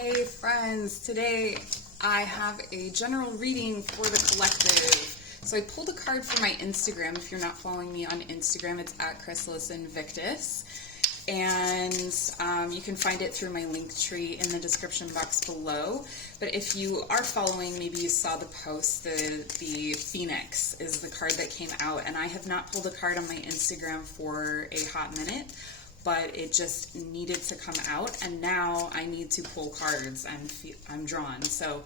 Hey friends, today I have a general reading for the collective. So I pulled a card for my Instagram. If you're not following me on Instagram, it's at @ChrysalisInvictus. And you can find it through my link tree in the description box below. But if you are following, maybe you saw the post, the Phoenix is the card that came out. And I have not pulled a card on my Instagram for a hot minute, but it just needed to come out, and now I need to pull cards. I'm drawn. So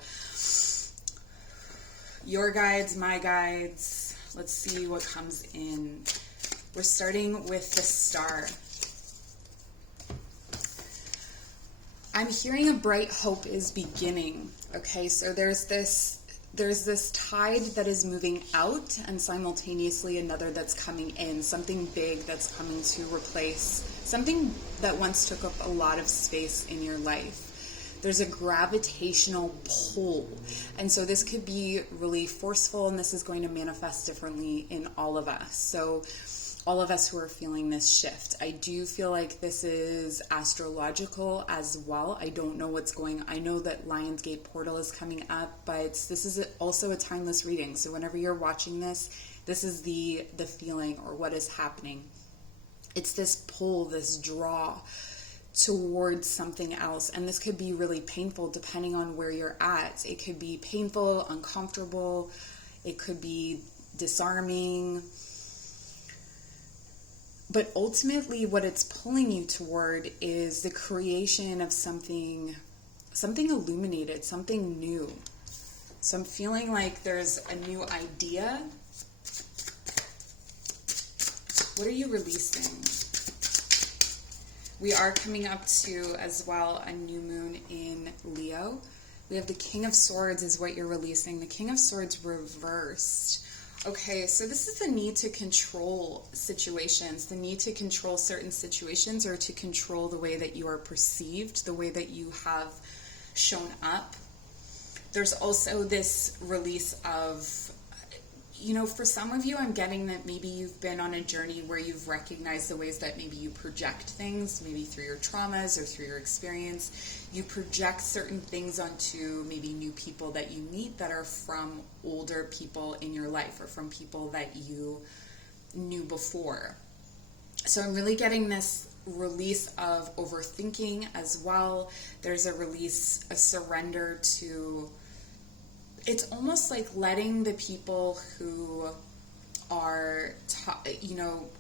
your guides, my guides, let's see what comes in. We're starting with the Star. I'm hearing a bright hope is beginning. Okay, so there's this tide that is moving out, and simultaneously another that's coming in, something big that's coming to replace something that once took up a lot of space in your life. There's a gravitational pull, and so this could be really forceful, and this is going to manifest differently in all of us. So all of us who are feeling this shift. I do feel like this is astrological as well. I don't know what's going on. I know that Lionsgate portal is coming up, but this is also a timeless reading. So whenever you're watching this, this is the feeling or what is happening. It's this pull, this draw towards something else. And this could be really painful depending on where you're at. It could be painful, uncomfortable. It could be disarming. But ultimately what it's pulling you toward is the creation of something illuminated, something new. So I'm feeling like there's a new idea. What are you releasing? We are coming up to, as well, a new moon in Leo. We have the King of Swords is what you're releasing. The King of Swords reversed. Okay, so this is the need to control situations, the need to control certain situations, or to control the way that you are perceived, the way that you have shown up. There's also this release of, for some of you, I'm getting that maybe you've been on a journey where you've recognized the ways that maybe you project things, maybe through your traumas or through your experience. You project certain things onto maybe new people that you meet that are from older people in your life or from people that you knew before. So I'm really getting this release of overthinking as well. There's a release, a surrender to... It's almost like letting the people who are,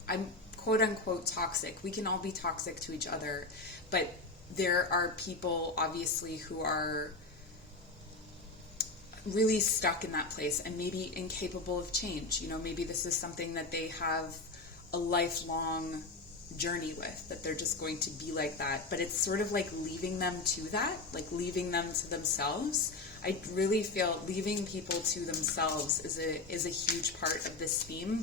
I'm quote unquote toxic. We can all be toxic to each other, but there are people obviously who are really stuck in that place and maybe incapable of change. Maybe this is something that they have a lifelong journey with, that they're just going to be like that. But it's sort of like leaving them to that, like leaving them to themselves. I really feel leaving people to themselves is a huge part of this theme,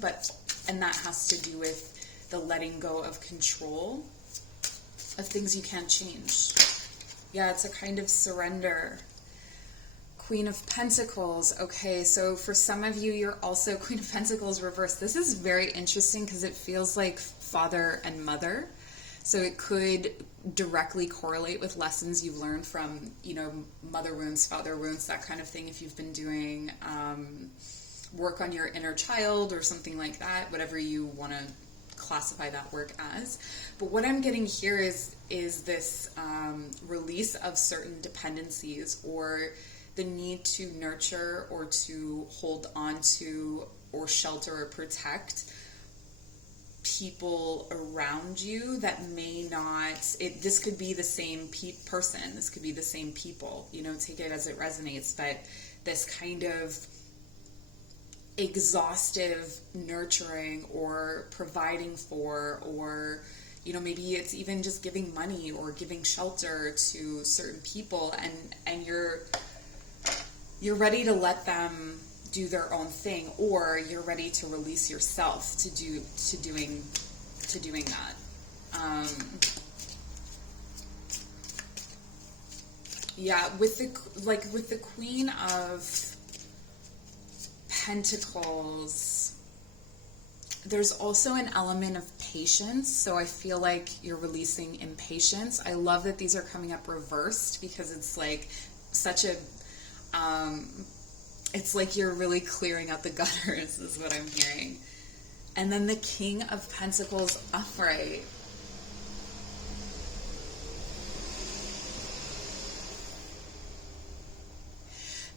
and that has to do with the letting go of control of things you can't change. Yeah, it's a kind of surrender. Queen of Pentacles. Okay, so for some of you, you're also Queen of Pentacles reversed. This is very interesting because it feels like father and mother. So it could directly correlate with lessons you've learned from, mother wounds, father wounds, that kind of thing. If you've been doing work on your inner child or something like that, whatever you want to classify that work as. But what I'm getting here is this release of certain dependencies, or the need to nurture or to hold on to or shelter or protect people around you that may not, this could be the same person, this could be the same people, take it as it resonates, but this kind of exhaustive nurturing or providing for, or maybe it's even just giving money or giving shelter to certain people, and you're ready to let them do their own thing, or you're ready to release yourself to doing that. With the Queen of Pentacles, there's also an element of impatience. So I feel like you're releasing impatience. I love that these are coming up reversed because it's like such a, it's like you're really clearing out the gutters is what I'm hearing. And then the King of Pentacles upright.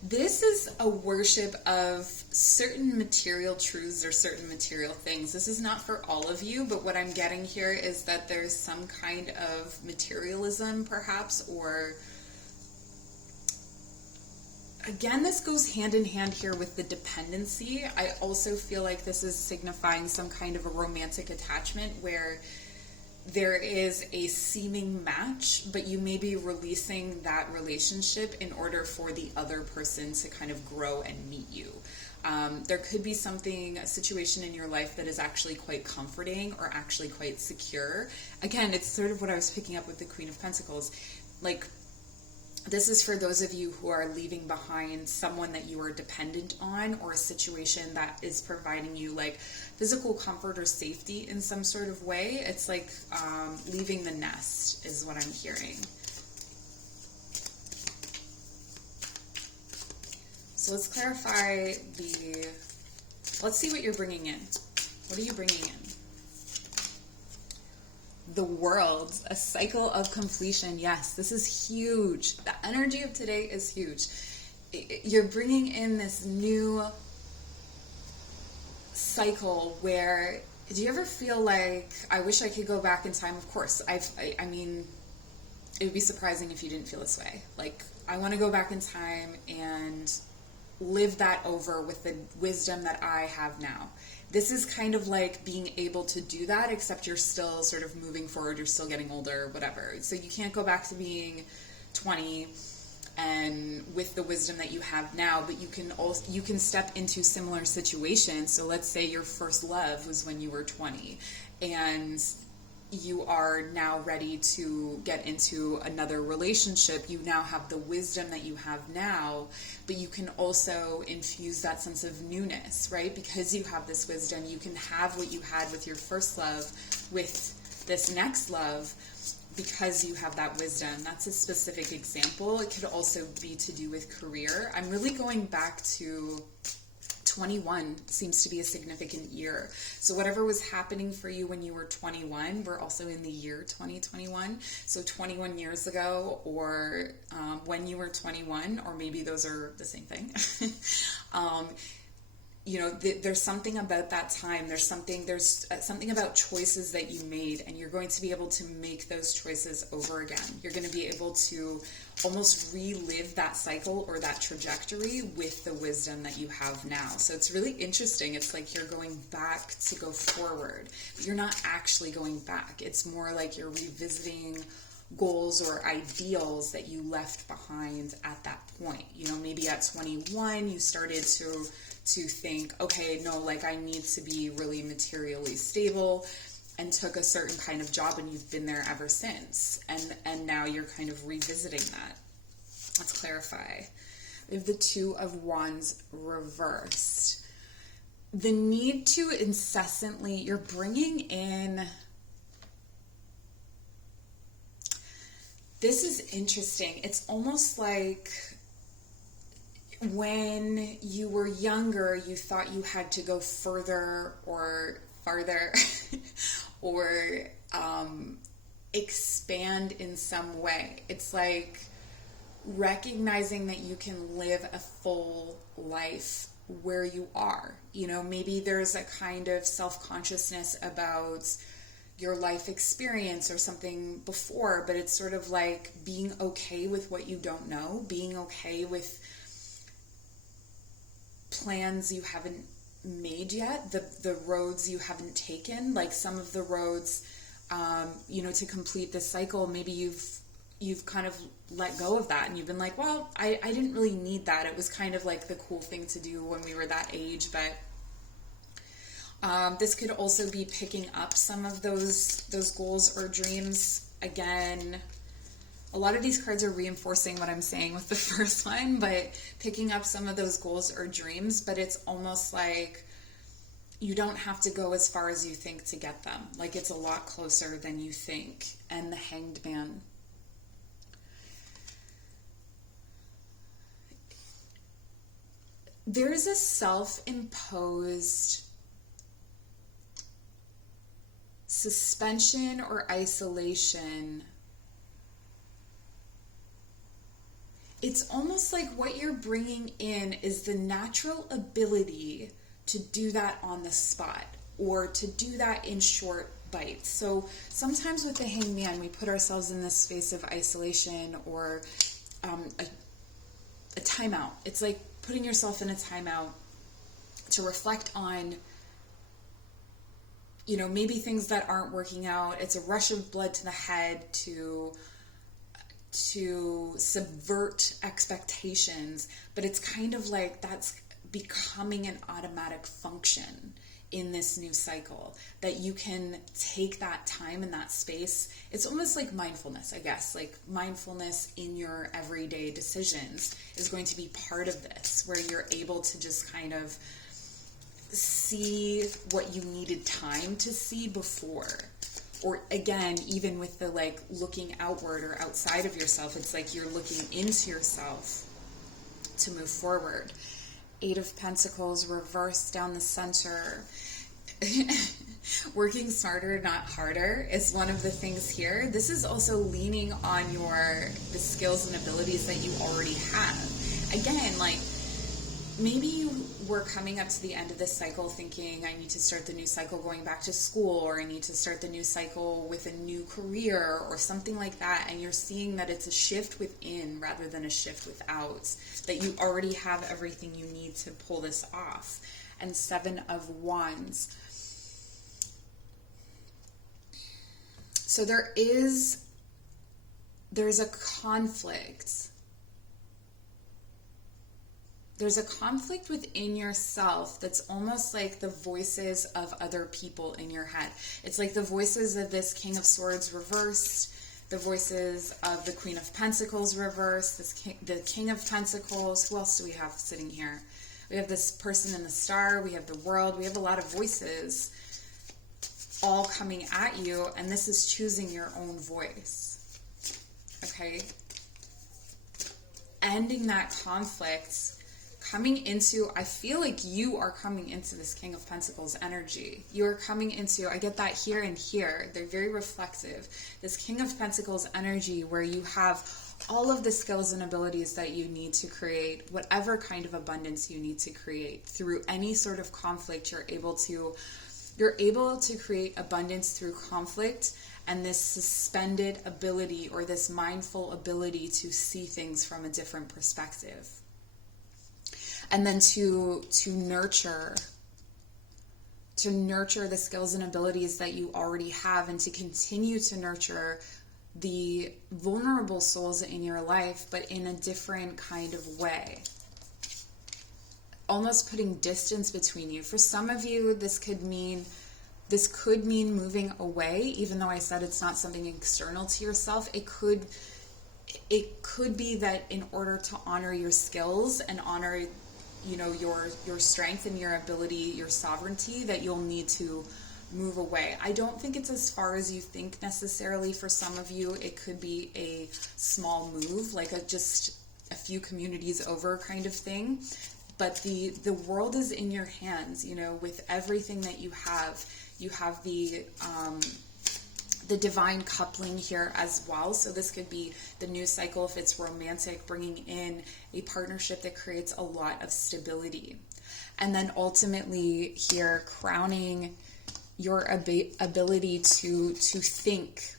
This is a worship of certain material truths or certain material things. This is not for all of you, but what I'm getting here is that there's some kind of materialism, perhaps, or again, this goes hand in hand here with the dependency. I also feel like this is signifying some kind of a romantic attachment where there is a seeming match, but you may be releasing that relationship in order for the other person to kind of grow and meet you. There could be something, a situation in your life that is actually quite comforting or actually quite secure. Again, it's sort of what I was picking up with the Queen of Pentacles. Like, this is for those of you who are leaving behind someone that you are dependent on, or a situation that is providing you like physical comfort or safety in some sort of way. It's like leaving the nest is what I'm hearing. So let's clarify let's see what you're bringing in. What are you bringing in? The World, a cycle of completion. Yes, this is huge. The energy of today is huge. You're bringing in this new cycle where, do you ever feel like, I wish I could go back in time? Of course. I mean, it would be surprising if you didn't feel this way. Like, I want to go back in time and live that over with the wisdom that I have now. This is kind of like being able to do that, except you're still sort of moving forward, you're still getting older, whatever. So you can't go back to being 20 and with the wisdom that you have now, but you can step into similar situations. So let's say your first love was when you were 20 and you are now ready to get into another relationship. You now have the wisdom that you have now, but you can also infuse that sense of newness, right? Because you have this wisdom, you can have what you had with your first love with this next love because you have that wisdom. That's a specific example. It could also be to do with career. I'm really going back to 21 seems to be a significant year. So whatever was happening for you when you were 21, we're also in the year 2021. So 21 years ago, or when you were 21, or maybe those are the same thing. You know, there's something about that time. There's something about choices that you made, and you're going to be able to make those choices over again. You're going to be able to almost relive that cycle or that trajectory with the wisdom that you have now. So it's really interesting. It's like you're going back to go forward, but you're not actually going back. It's more like you're revisiting goals or ideals that you left behind at that point. You know, maybe at 21, you started to think, okay, no, like I need to be really materially stable, and took a certain kind of job, and you've been there ever since. And now you're kind of revisiting that. Let's clarify. We have the Two of Wands reversed. The need to incessantly, you're bringing in, this is interesting. It's almost like when you were younger, you thought you had to go further or farther or expand in some way. It's like recognizing that you can live a full life where you are. You know, maybe there's a kind of self-consciousness about your life experience or something before, but it's sort of like being okay with what you don't know, being okay with plans you haven't made yet, the roads you haven't taken, like some of the roads, you know, to complete this cycle, maybe you've kind of let go of that, and you've been like, well, I didn't really need that. It was kind of like the cool thing to do when we were that age, but this could also be picking up some of those goals or dreams. Again, a lot of these cards are reinforcing what I'm saying with the first one, but picking up some of those goals or dreams, but it's almost like, you don't have to go as far as you think to get them. Like, it's a lot closer than you think. And the Hanged Man. There's a self-imposed suspension or isolation. It's almost like what you're bringing in is the natural ability to do that on the spot, or to do that in short bites. So sometimes with the Hanged Man, we put ourselves in this space of isolation, or a timeout. It's like putting yourself in a timeout to reflect on, you know, maybe things that aren't working out. It's a rush of blood to the head to subvert expectations, but it's kind of like that's becoming an automatic function in this new cycle, that you can take that time and that space. It's almost like mindfulness, I guess. Like, mindfulness in your everyday decisions is going to be part of this, where you're able to just kind of see what you needed time to see before. Or again, even with the like looking outward or outside of yourself, it's like you're looking into yourself to move forward. 8 of Pentacles reversed down the center. Working smarter, not harder is one of the things here. This is also leaning on the skills and abilities that you already have. Again, like, maybe you were coming up to the end of this cycle thinking, I need to start the new cycle going back to school, or I need to start the new cycle with a new career or something like that, and you're seeing that it's a shift within rather than a shift without, that you already have everything you need to pull this off. And 7 of Wands. So there's a conflict. There's a conflict within yourself that's almost like the voices of other people in your head. It's like the voices of this King of Swords reversed, the voices of the Queen of Pentacles reversed, the King of Pentacles. Who else do we have sitting here? We have this person in the Star, we have the World, we have a lot of voices all coming at you, and this is choosing your own voice. Okay? Ending that conflict, coming into, I feel like you are coming into this King of Pentacles energy. You are coming into, I get that here and here. They're very reflective. This King of Pentacles energy where you have all of the skills and abilities that you need to create whatever kind of abundance you need to create. Through any sort of conflict, you're able to create abundance through conflict, and this suspended ability, or this mindful ability to see things from a different perspective. And then to nurture the skills and abilities that you already have, and to continue to nurture the vulnerable souls in your life, but in a different kind of way. Almost putting distance between you. For some of you, this could mean moving away, even though I said it's not something external to yourself. It could be that in order to honor your skills and honor, you know, your strength and your ability, your sovereignty, that you'll need to move away. I don't think it's as far as you think necessarily. For some of you, it could be a small move, like just a few communities over kind of thing. But the world is in your hands, you know, with everything that you have. You have the divine coupling here as well. So this could be the new cycle, if it's romantic, bringing in a partnership that creates a lot of stability. And then ultimately here, crowning your ability to think,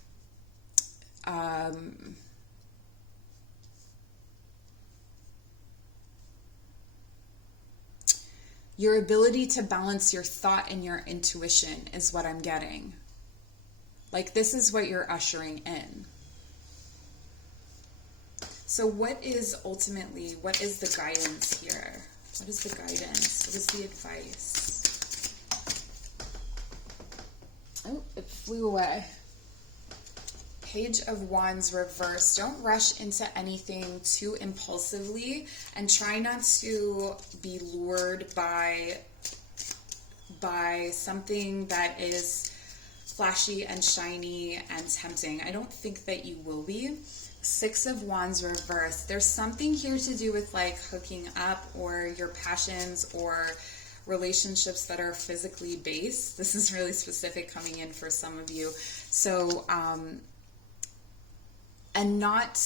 your ability to balance your thought and your intuition is what I'm getting. Like, this is what you're ushering in. So what is the guidance here? What is the guidance? What is the advice? Oh, it flew away. Page of Wands reversed. Don't rush into anything too impulsively, and try not to be lured by by something that is flashy and shiny and tempting. I don't think that you will be. Six of Wands reversed. There's something here to do with like hooking up or your passions or relationships that are physically based. This is really specific coming in for some of you. So, and not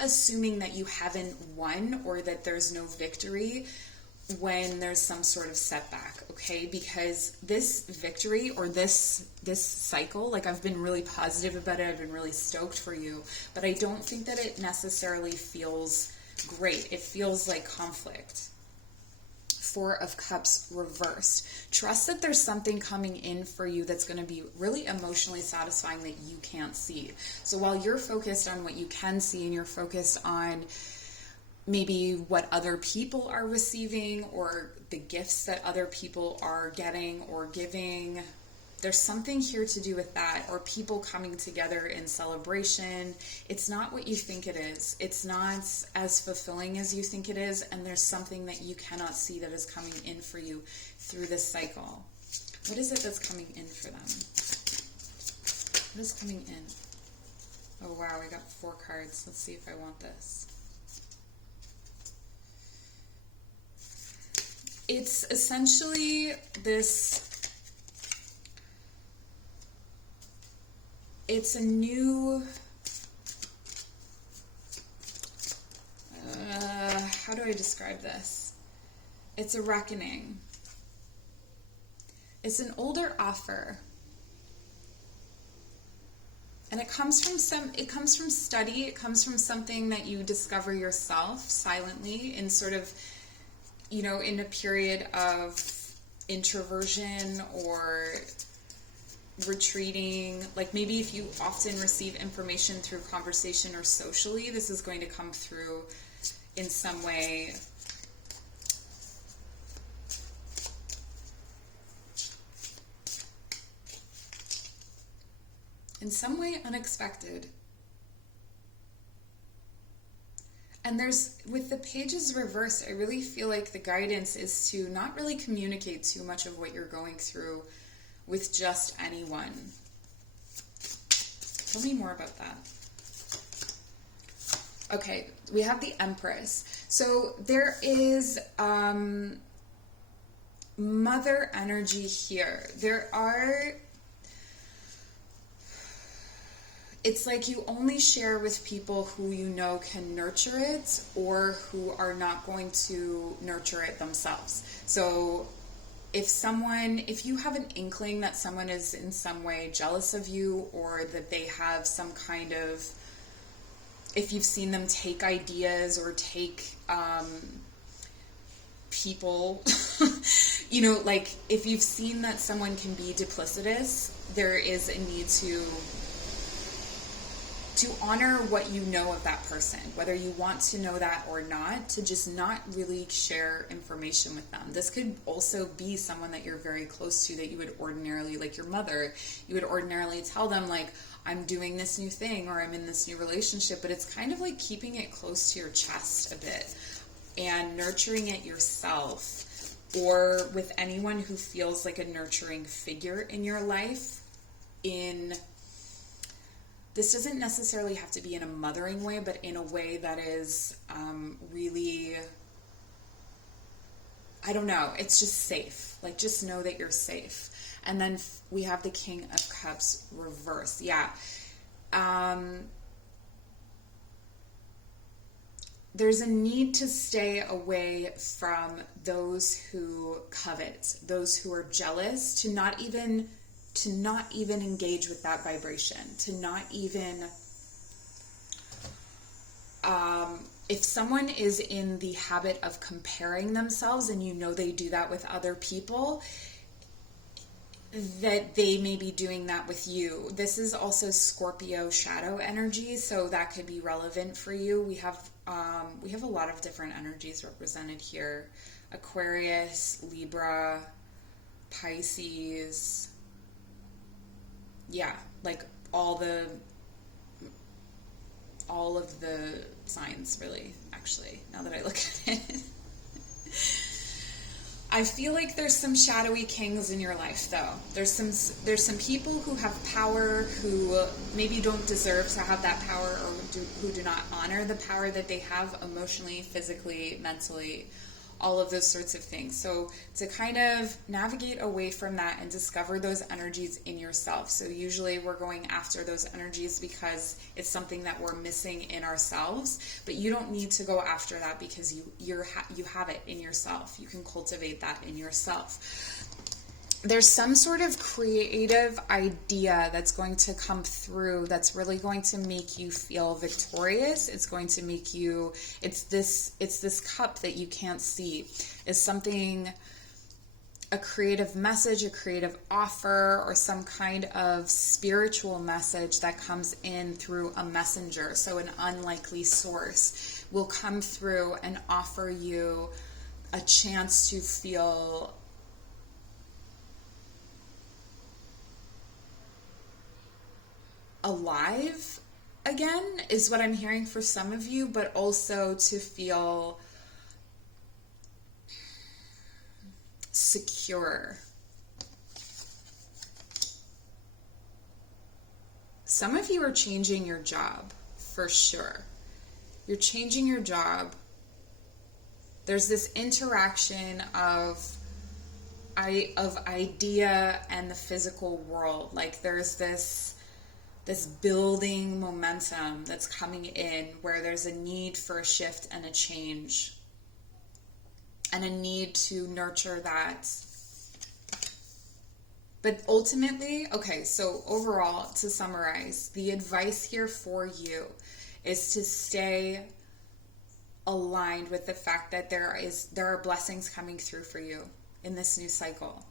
assuming that you haven't won or that there's no victory when there's some sort of setback, okay? Because this victory or this cycle, like I've been really positive about it, I've been really stoked for you, but I don't think that it necessarily feels great. It feels like conflict. Four of Cups reversed. Trust that there's something coming in for you that's going to be really emotionally satisfying that you can't see. So while you're focused on what you can see and you're focused on maybe what other people are receiving or the gifts that other people are getting or giving, there's something here to do with that, or people coming together in celebration. It's not what you think it is. It's not as fulfilling as you think it is, and there's something that you cannot see that is coming in for you through this cycle. What is it that's coming in for them? What is coming in? Oh wow, I got 4 cards. Let's see if I want this. It's essentially this... It's a new, how do I describe this? It's a reckoning. It's an older offer. And it comes from study, it comes from something that you discover yourself silently in sort of, you know, in a period of introversion or retreating. Like maybe if you often receive information through conversation or socially, this is going to come through in some way. In some way unexpected. And there's, with the pages reversed, I really feel like the guidance is to not really communicate too much of what you're going through with just anyone. Tell me more about that. Okay, we have the Empress. So there is mother energy here. It's like you only share with people who you know can nurture it or who are not going to nurture it themselves. So if you have an inkling that someone is in some way jealous of you, or that they have some kind of, if you've seen them take ideas or take people, you know, like if you've seen that someone can be duplicitous, there is a need to honor what you know of that person, whether you want to know that or not, to just not really share information with them. This could also be someone that you're very close to that you would ordinarily, like your mother, you would ordinarily tell them like, I'm doing this new thing or I'm in this new relationship, but it's kind of like keeping it close to your chest a bit and nurturing it yourself, or with anyone who feels like a nurturing figure in your life. This doesn't necessarily have to be in a mothering way, but in a way that is really, I don't know, it's just safe. Like, just know that you're safe. And then we have the King of Cups reverse. Yeah. There's a need to stay away from those who covet, those who are jealous, to not even engage with that vibration, to not even, if someone is in the habit of comparing themselves and you know they do that with other people, that they may be doing that with you. This is also Scorpio shadow energy, so that could be relevant for you. We have a lot of different energies represented here. Aquarius, Libra, Pisces. Yeah, like all of the signs, really, actually, now that I look at it. I feel like there's some shadowy kings in your life, though. There's some people who have power who maybe don't deserve to have that power, or who do not honor the power that they have emotionally, physically, mentally, all of those sorts of things. So to kind of navigate away from that and discover those energies in yourself. So usually we're going after those energies because it's something that we're missing in ourselves, but you don't need to go after that because you have it in yourself. You can cultivate that in yourself. There's some sort of creative idea that's going to come through that's really going to make you feel victorious. It's going to make you, it's this cup that you can't see. Is something, a creative message, a creative offer, or some kind of spiritual message that comes in through a messenger. So an unlikely source will come through and offer you a chance to feel alive again, is what I'm hearing for some of you, but also to feel secure. Some of you are changing your job for sure. You're changing your job. There's this interaction of idea and the physical world. Like there's this building momentum that's coming in where there's a need for a shift and a change and a need to nurture that. But ultimately, okay, so overall, to summarize, the advice here for you is to stay aligned with the fact that there are blessings coming through for you in this new cycle.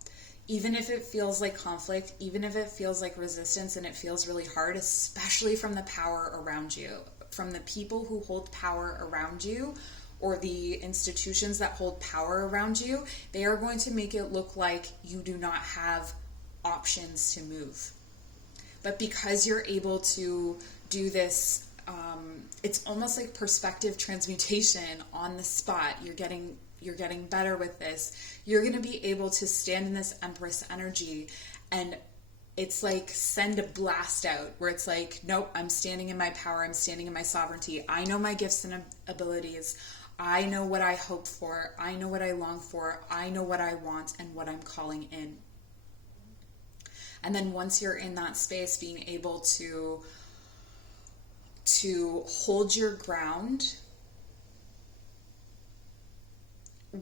Even if it feels like conflict, even if it feels like resistance and it feels really hard, especially from the power around you, from the people who hold power around you, or the institutions that hold power around you, they are going to make it look like you do not have options to move. But because you're able to do this, it's almost like perspective transmutation on the spot. You're getting better with this. You're going to be able to stand in this Empress energy, and it's like send a blast out where it's like, nope, I'm standing in my power. I'm standing in my sovereignty. I know my gifts and abilities. I know what I hope for. I know what I long for. I know what I want and what I'm calling in. And then once you're in that space, being able to hold your ground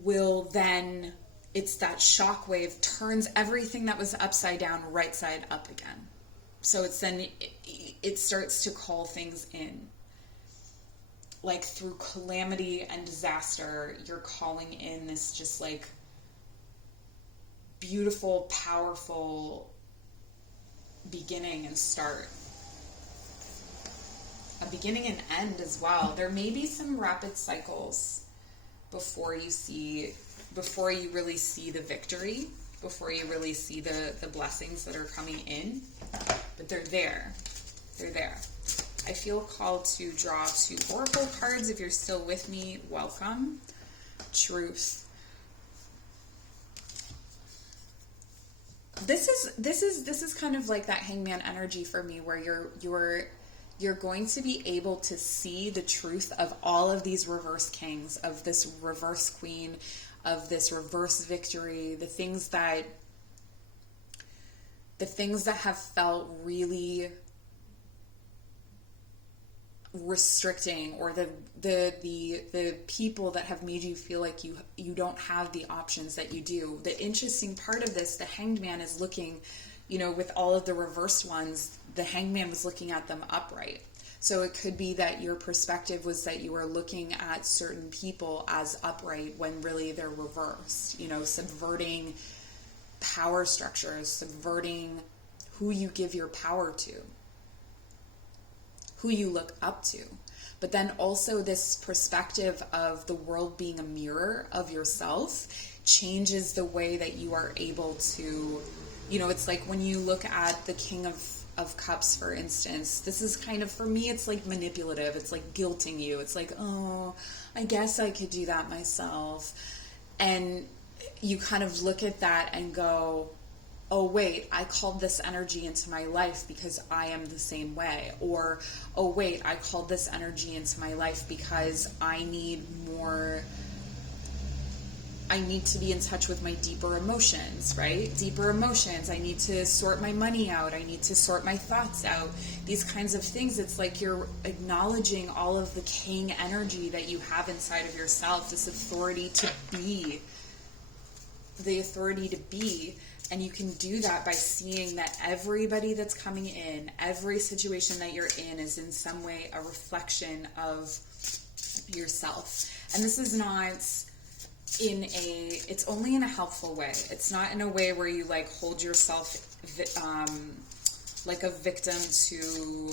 will then, it's that shockwave turns everything that was upside down right side up again. So it's then it starts to call things in. Like through calamity and disaster, you're calling in this just like beautiful, powerful beginning and start. A beginning and end as well. There may be some rapid cycles before you really see the victory, before you really see the blessings that are coming in, but they're there. I feel called to draw 2 oracle cards. If you're still with me, welcome. Truth. This is kind of like that hangman energy for me, where you're going to be able to see the truth of all of these reverse kings, of this reverse queen, of this reverse victory, the things that have felt really restricting, or the people that have made you feel like you don't have the options that you do. The interesting part of this, the hanged man is looking, with all of the reversed ones, the hanged man was looking at them upright. So it could be that your perspective was that you were looking at certain people as upright when really they're reversed, subverting power structures, subverting who you give your power to, who you look up to. But then also this perspective of the world being a mirror of yourself changes the way that you are able to, it's like when you look at the King of Cups, for instance, this is kind of, for me, it's like manipulative. It's like guilting you. It's like, oh, I guess I could do that myself. And you kind of look at that and go, oh wait, I called this energy into my life because I am the same way. Or, oh wait, I called this energy into my life because I need to be in touch with my deeper emotions, right? Deeper emotions. I need to sort my money out. I need to sort my thoughts out. These kinds of things. It's like you're acknowledging all of the king energy that you have inside of yourself, this authority to be, the authority to be. And you can do that by seeing that everybody that's coming in, every situation that you're in is in some way a reflection of yourself. And this is not it's only in a helpful way. It's not in a way where you like hold yourself like a victim to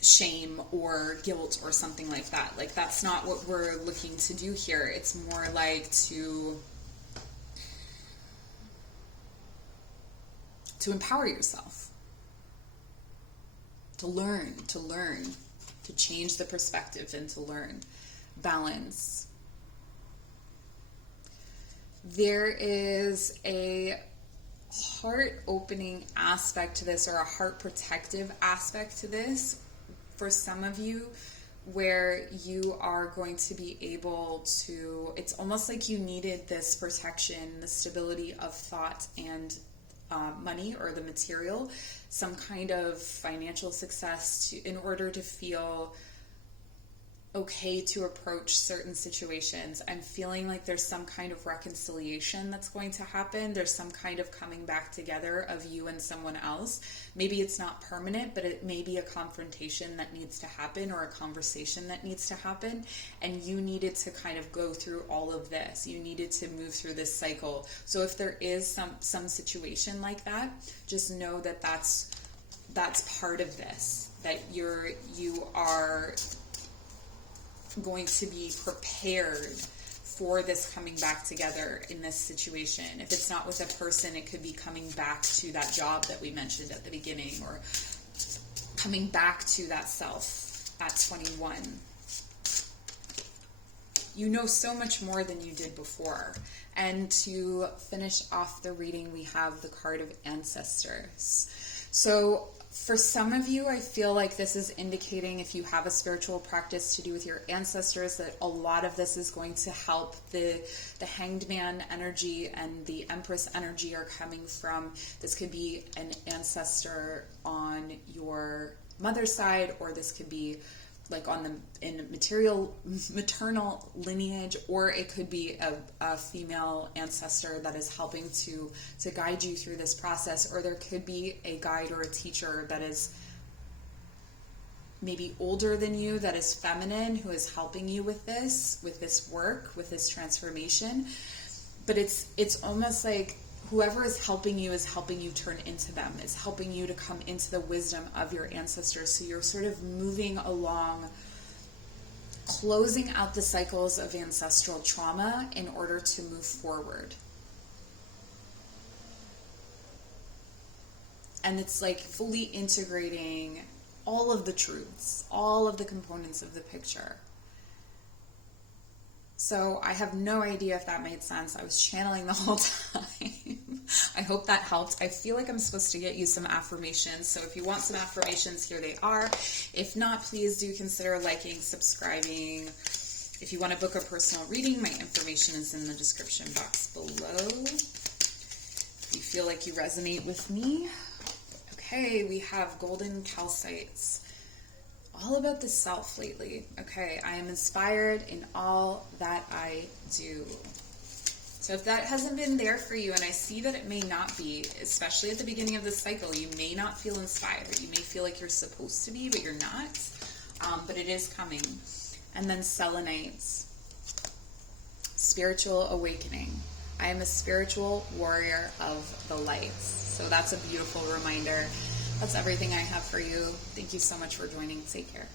shame or guilt or something like that. Like that's not what we're looking to do here. It's more like to empower yourself, to learn, to change the perspective and to learn. Balance. There is a heart-opening aspect to this, or a heart-protective aspect to this for some of you, where you are going to be able to, it's almost like you needed this protection, the stability of thought and money, or the material, some kind of financial success in order to feel okay to approach certain situations. I'm feeling like there's some kind of reconciliation that's going to happen. There's some kind of coming back together of you and someone else. Maybe it's not permanent, but it may be a confrontation that needs to happen, or a conversation that needs to happen. And you needed to kind of go through all of this. You needed to move through this cycle. So if there is some situation like that, just know that that's part of this, that you are going to be prepared for this coming back together in this situation. If it's not with a person, it could be coming back to that job that we mentioned at the beginning, or coming back to that self at 21. You know so much more than you did before. And to finish off the reading, we have the card of ancestors. So for some of you, I feel like this is indicating, if you have a spiritual practice to do with your ancestors, that a lot of this is going to help. The Hanged Man energy and the Empress energy are coming from, this could be an ancestor on your mother's side, or this could be like in maternal lineage, or it could be a female ancestor that is helping to guide you through this process, or there could be a guide or a teacher that is maybe older than you, that is feminine, who is helping you with this work, with this transformation. But it's almost like whoever is helping you turn into them. It's helping you to come into the wisdom of your ancestors. So you're sort of moving along, closing out the cycles of ancestral trauma in order to move forward. And it's like fully integrating all of the truths, all of the components of the picture. So I have no idea if that made sense. I was channeling the whole time. I hope that helped. I feel like I'm supposed to get you some affirmations. So if you want some affirmations, here they are. If not, please do consider liking, subscribing. If you want to book a personal reading, my information is in the description box below. If you feel like you resonate with me. Okay, we have golden calcites. All about the self lately. Okay, I am inspired in all that I do. So if that hasn't been there for you, and I see that it may not be, especially at the beginning of this cycle, you may not feel inspired. You may feel like you're supposed to be, but you're not. But it is coming. And then selenites. Spiritual awakening. I am a spiritual warrior of the light. So that's a beautiful reminder. That's everything I have for you. Thank you so much for joining. Take care.